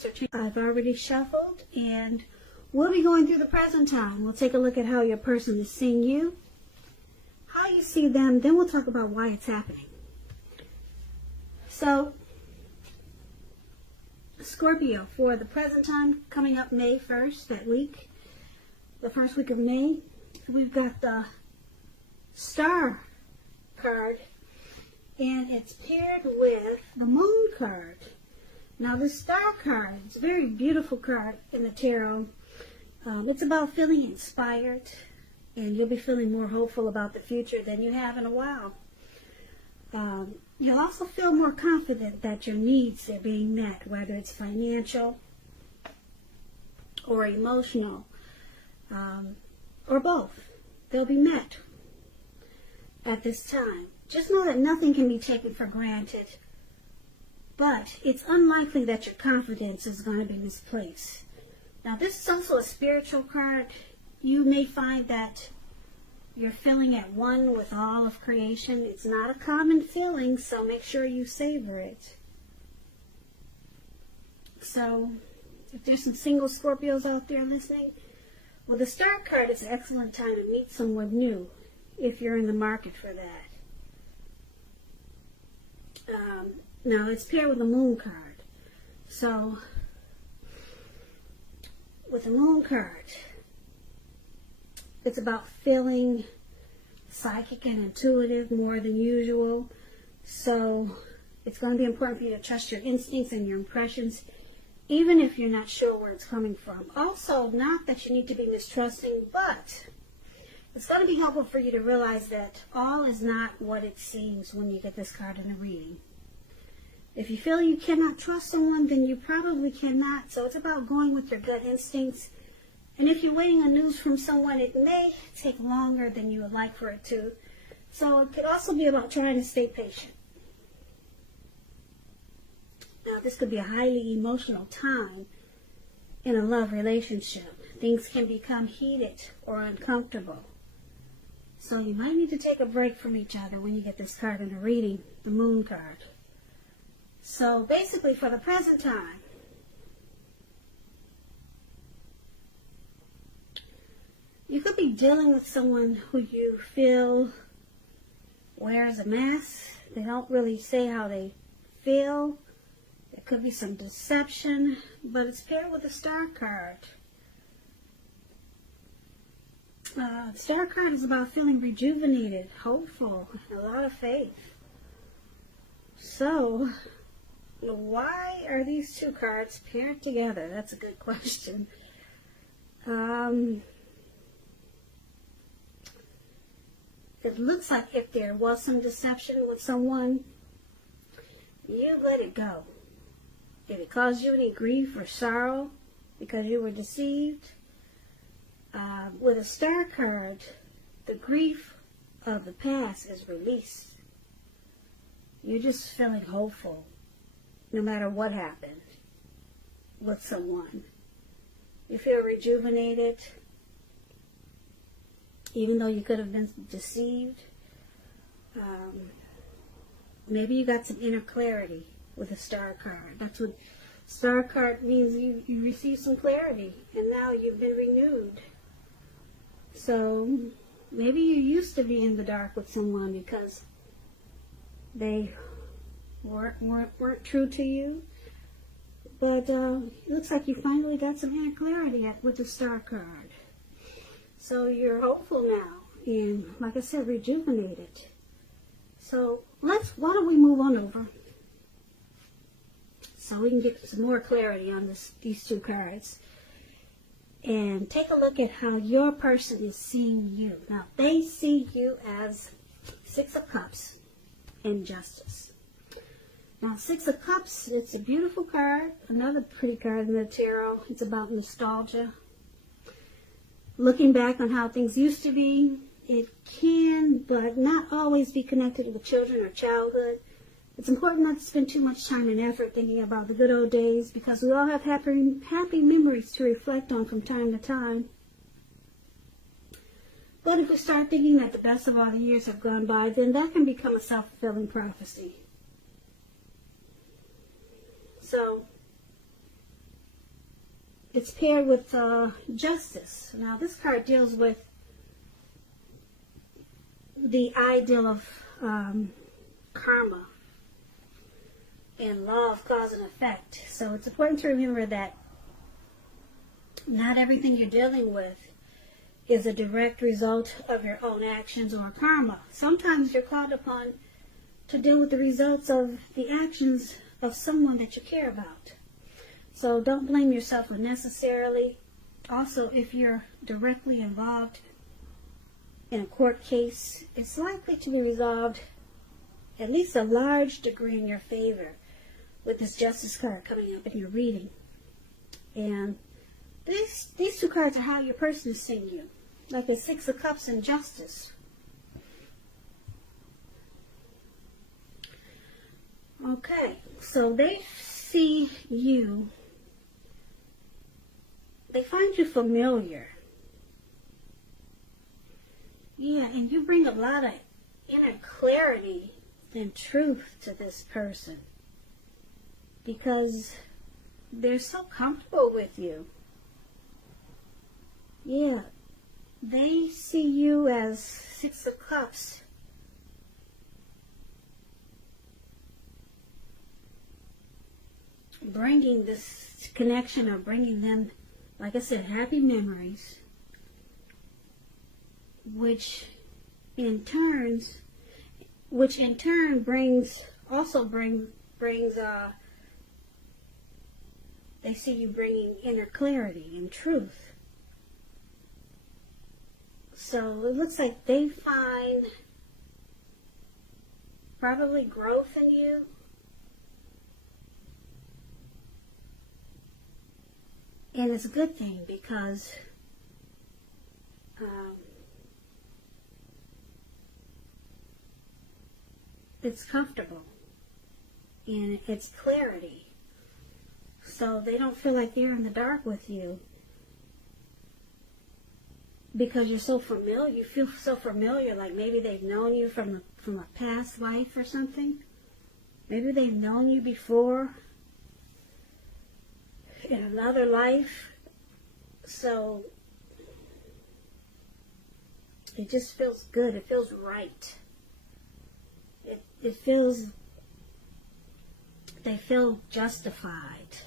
shifts or changes. I've already shuffled, and we'll be going through the present time. We'll take a look at how your person is seeing you, how you see them, then we'll talk about why it's happening. So, Scorpio, for the present time, coming up May 1st, that week, the first week of May, we've got the Star card, and it's paired with the Moon card. Now, the Star card, it's a very beautiful card in the tarot. It's about feeling inspired, and you'll be feeling more hopeful about the future than you have in a while. You'll also feel more confident that your needs are being met, whether it's financial or emotional, or both. They'll be met at this time. Just know that nothing can be taken for granted, but it's unlikely that your confidence is going to be misplaced. Now, this is also a spiritual card. You may find that you're feeling at one with all of creation. It's not a common feeling, so make sure you savor it. So, if there's some single Scorpios out there listening, well, the Star card is an excellent time to meet someone new if you're in the market for that. Now, it's paired with the Moon card. So, with the Moon card, it's about feeling psychic and intuitive more than usual. So it's going to be important for you to trust your instincts and your impressions, even if you're not sure where it's coming from. Also, not that you need to be mistrusting, but it's going to be helpful for you to realize that all is not what it seems when you get this card in a reading. If you feel you cannot trust someone, then you probably cannot. So it's about going with your gut instincts. And if you're waiting on news from someone, it may take longer than you would like for it to. So it could also be about trying to stay patient. Now, this could be a highly emotional time in a love relationship. Things can become heated or uncomfortable. So you might need to take a break from each other when you get this card in a reading, the Moon card. So basically, for the present time, you could be dealing with someone who you feel wears a mask. They don't really say how they feel. There could be some deception, but it's paired with the Star card. The Star card is about feeling rejuvenated, hopeful, a lot of faith. So, why are these two cards paired together? That's a good question. It looks like if there was some deception with someone, you let it go. Did it cause you any grief or sorrow because you were deceived? With a Star card, the grief of the past is released. You're just feeling hopeful no matter what happened with someone. You feel rejuvenated, even though you could have been deceived. Maybe you got some inner clarity with a Star card. That's what Star card means. You received some clarity, and now you've been renewed. So maybe you used to be in the dark with someone because they weren't true to you. But it looks like you finally got some inner clarity with the Star card. So you're hopeful now, and like I said, rejuvenated. So why don't we move on over so we can get some more clarity on these two cards. And take a look at how your person is seeing you. Now, they see you as Six of Cups and Justice. Now, Six of Cups, it's a beautiful card. Another pretty card in the tarot. It's about nostalgia. Looking back on how things used to be. It can, but not always be connected with children or childhood. It's important not to spend too much time and effort thinking about the good old days, because we all have happy memories to reflect on from time to time. But if we start thinking that the best of all the years have gone by, then that can become a self-fulfilling prophecy. So, it's paired with Justice. Now, this card deals with the ideal of karma and law of cause and effect. So it's important to remember that not everything you're dealing with is a direct result of your own actions or karma. Sometimes you're called upon to deal with the results of the actions of someone that you care about. So don't blame yourself unnecessarily. Also, if you're directly involved in a court case, it's likely to be resolved at least a large degree in your favor with this Justice card coming up in your reading. And these two cards are how your person is seeing you, like the Six of Cups and Justice. Okay, so they see you, they find you familiar. Yeah, and you bring a lot of inner clarity and truth to this person because they're so comfortable with you. Yeah, they see you as Six of Cups. Bringing this connection or bringing them, like I said, happy memories, which in turn brings they see you bringing inner clarity and truth. So it looks like they find probably growth in you. And it's a good thing because it's comfortable and it's clarity. So they don't feel like they're in the dark with you because you're so familiar. You feel so familiar, like maybe they've known you from a past life or something. Maybe they've known you before in another life. So it just feels good. It feels right. It feels, they feel justified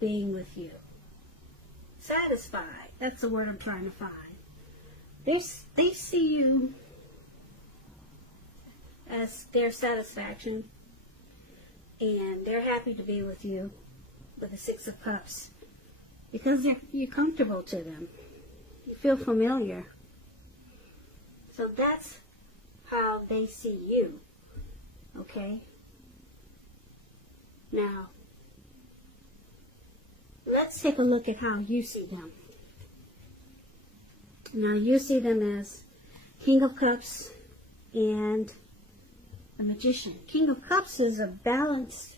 being with you. Satisfied. That's the word I'm trying to find. They see you as their satisfaction, and they're happy to be with you with the Six of Cups because you're comfortable to them. You feel familiar. So that's how they see you. Okay? Now, let's take a look at how you see them. Now, you see them as King of Cups and a Magician. King of Cups is a balanced,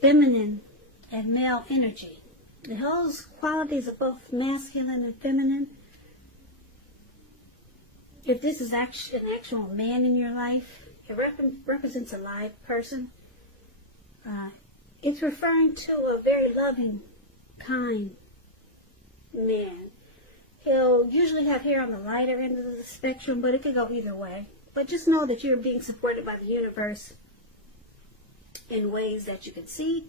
feminine, and male energy. It holds qualities of both masculine and feminine. If this is an actual man in your life, it represents a live person. It's referring to a very loving, kind man. He'll usually have hair on the lighter end of the spectrum, but it could go either way. But just know that you're being supported by the universe in ways that you can see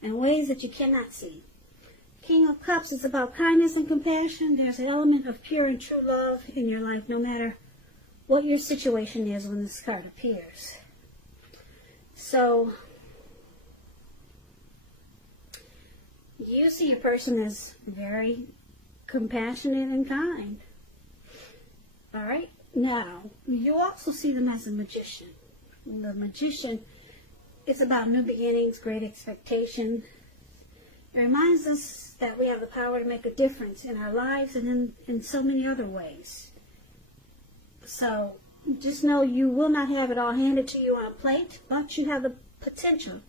and ways that you cannot see. King of Cups is about kindness and compassion. There's an element of pure and true love in your life, no matter what your situation is when this card appears. So, you see a person as very compassionate and kind. All right? Now, you also see them as a magician. The magician is about new beginnings, great expectation. It reminds us that we have the power to make a difference in our lives and in so many other ways. So, just know you will not have it all handed to you on a plate, but you have the potential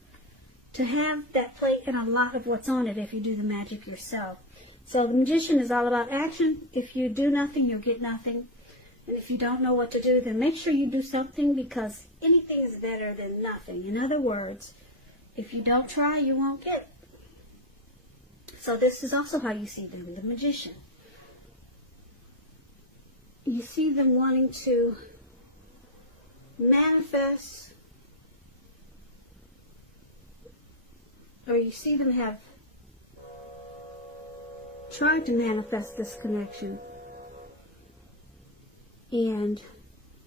to have that plate and a lot of what's on it if you do the magic yourself. So the magician is all about action. If you do nothing, you'll get nothing. And if you don't know what to do, then make sure you do something because anything is better than nothing. In other words, if you don't try, you won't get. So this is also how you see them, the Magician. You see them wanting to manifest, or you see them have tried to manifest this connection, and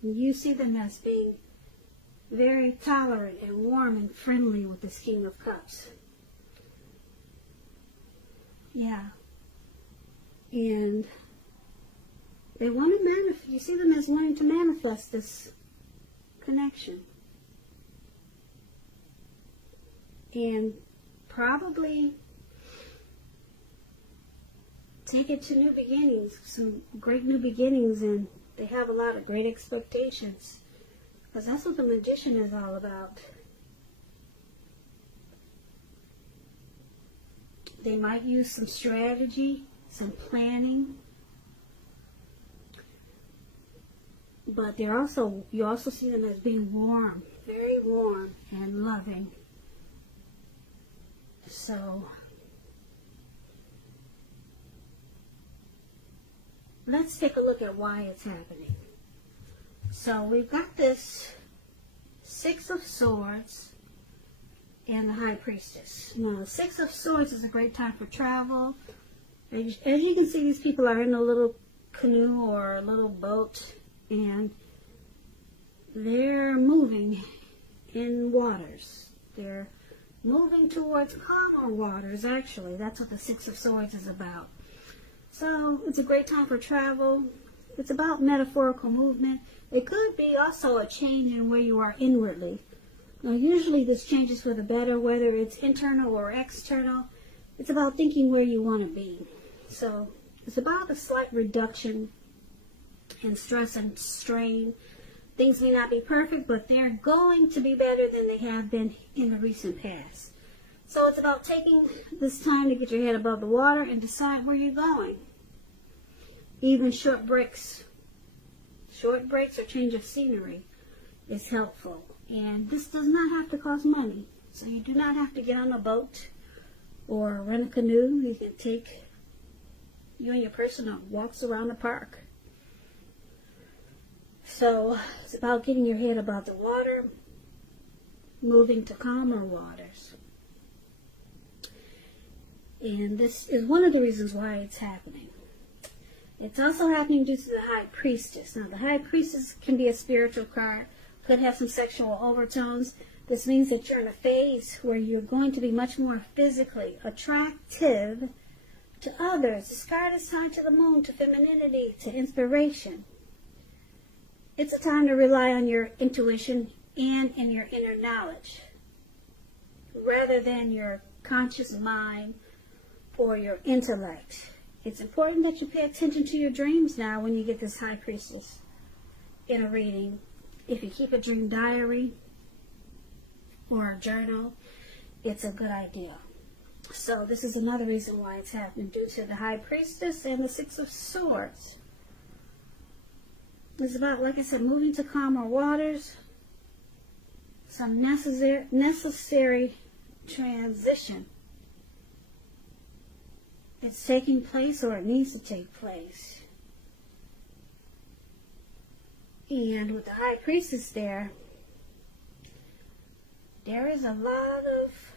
you see them as being very tolerant and warm and friendly with this King of Cups. Yeah. And they want to manifest, you see them as wanting to manifest this connection. And probably take it to new beginnings, some great new beginnings, and they have a lot of great expectations. Because that's what the Magician is all about. They might use some strategy, some planning, but you also see them as being warm, very warm and loving. So let's take a look at why it's happening. So we've got this Six of Swords and the High Priestess. Now, the Six of Swords is a great time for travel. As you can see, these people are in a little canoe or a little boat, and they're moving in waters. They're moving towards calmer waters, actually. That's what the Six of Swords is about. So it's a great time for travel. It's about metaphorical movement. It could be also a change in where you are inwardly. Now, usually this changes for the better, whether it's internal or external. It's about thinking where you want to be. So it's about a slight reduction in stress and strain. Things may not be perfect, but they're going to be better than they have been in the recent past. So it's about taking this time to get your head above the water and decide where you're going. Even short breaks or change of scenery is helpful. And this does not have to cost money. So you do not have to get on a boat or rent a canoe. You can take you and your person on walks around the park. So it's about getting your head above the water, moving to calmer waters. And this is one of the reasons why it's happening. It's also happening due to the High Priestess. Now, the High Priestess can be a spiritual card, could have some sexual overtones. This means that you're in a phase where you're going to be much more physically attractive to others. This card is tied to the moon, to femininity, to inspiration. It's a time to rely on your intuition and in your inner knowledge, rather than your conscious mind or your intellect. It's important that you pay attention to your dreams now when you get this High Priestess in a reading. If you keep a dream diary or a journal, it's a good idea. So this is another reason why it's happening, due to the High Priestess and the Six of Swords. It's about, like I said, moving to calmer waters, some necessary transition. It's taking place, or it needs to take place. And with the High Priestess there is a lot of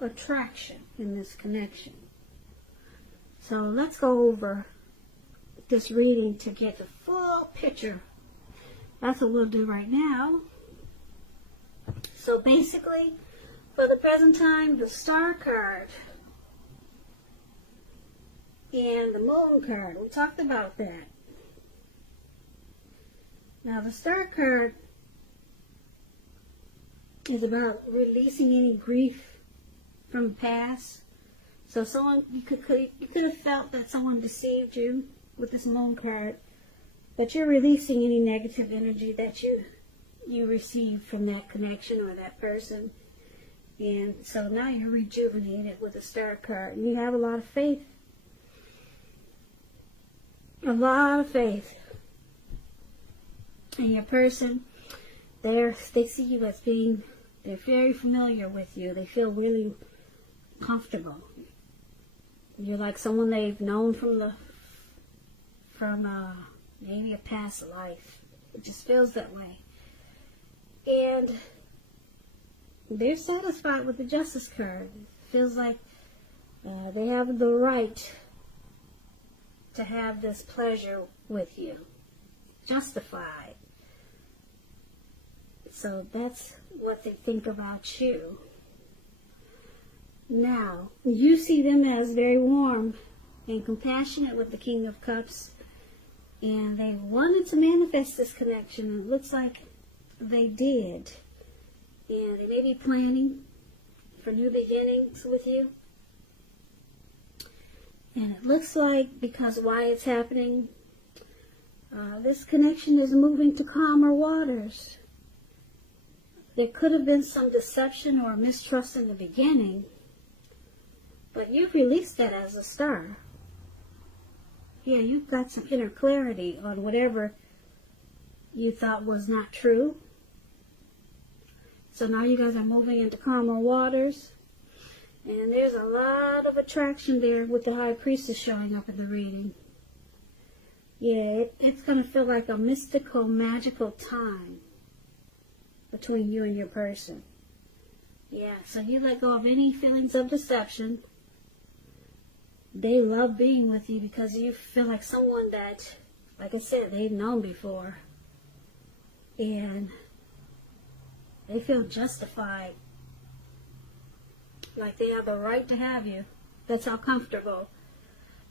attraction in this connection. So let's go over this reading to get the full picture. That's what we'll do right now. So basically, for the present time, the Star card and the Moon card, we talked about that. Now, the Star card is about releasing any grief from the past. So you could have felt that someone deceived you with this Moon card, but you're releasing any negative energy that you received from that connection or that person. And so now you're rejuvenated with the Star card. You have a lot of faith. A lot of faith. And your person, they see you as being, they're very familiar with you. They feel really comfortable. You're like someone they've known from maybe a past life. It just feels that way. And they're satisfied with the Justice card. It feels like they have the right to have this pleasure with you. Justified. So that's what they think about you. Now, you see them as very warm and compassionate with the King of Cups, and they wanted to manifest this connection, and it looks like they did. And they may be planning for new beginnings with you. And it looks like, because why it's happening, this connection is moving to calmer waters. There could have been some deception or mistrust in the beginning, but you've released that as a star. Yeah, you've got some inner clarity on whatever you thought was not true. So now you guys are moving into calmer waters. And there's a lot of attraction there with the High Priestess showing up in the reading. Yeah, it's going to feel like a mystical, magical time between you and your person. Yeah, so you let go of any feelings of deception. They love being with you because you feel like someone that, like I said, they've known before. And they feel justified. Like they have the right to have you. That's how comfortable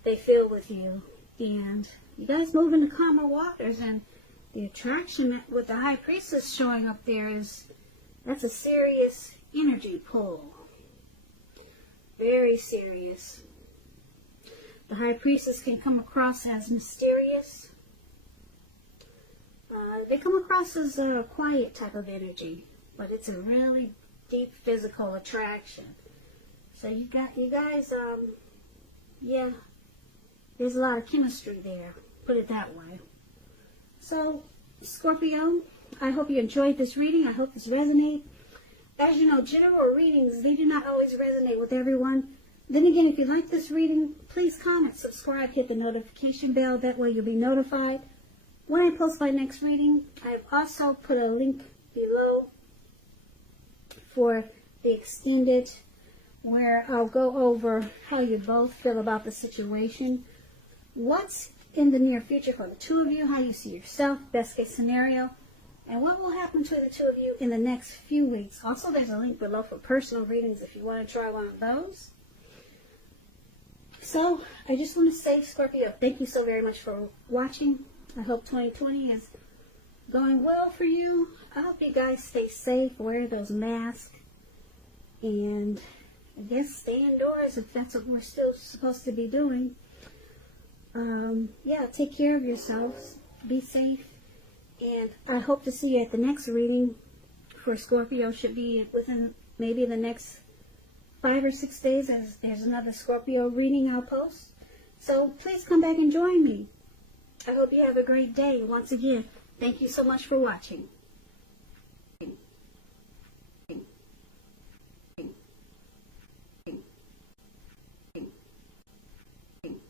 they feel with you. And you guys move into calmer waters, and the attraction with the High Priestess showing up there that's a serious energy pull. Very serious. The High Priestess can come across as mysterious. They come across as a quiet type of energy, but it's a really deep physical attraction. So you guys, yeah, there's a lot of chemistry there, put it that way. So, Scorpio, I hope you enjoyed this reading. I hope this resonates. As you know, general readings, they do not always resonate with everyone. Then again, if you like this reading, please comment, subscribe, hit the notification bell. That way you'll be notified when I post my next reading. I've also put a link below for the extended, where I'll go over how you both feel about the situation, what's in the near future for the two of you, how you see yourself, best case scenario, and what will happen to the two of you in the next few weeks. Also, there's a link below for personal readings if you want to try one of those. So, I just want to say, Scorpio, thank you so very much for watching. I hope 2020 is going well for you. I hope you guys stay safe, wear those masks, and I guess stay indoors if that's what we're still supposed to be doing. Yeah, take care of yourselves. Be safe. And I hope to see you at the next reading for Scorpio. Should be within maybe the next 5 or 6 days, as there's another Scorpio reading I'll post. So please come back and join me. I hope you have a great day. Once again, thank you so much for watching.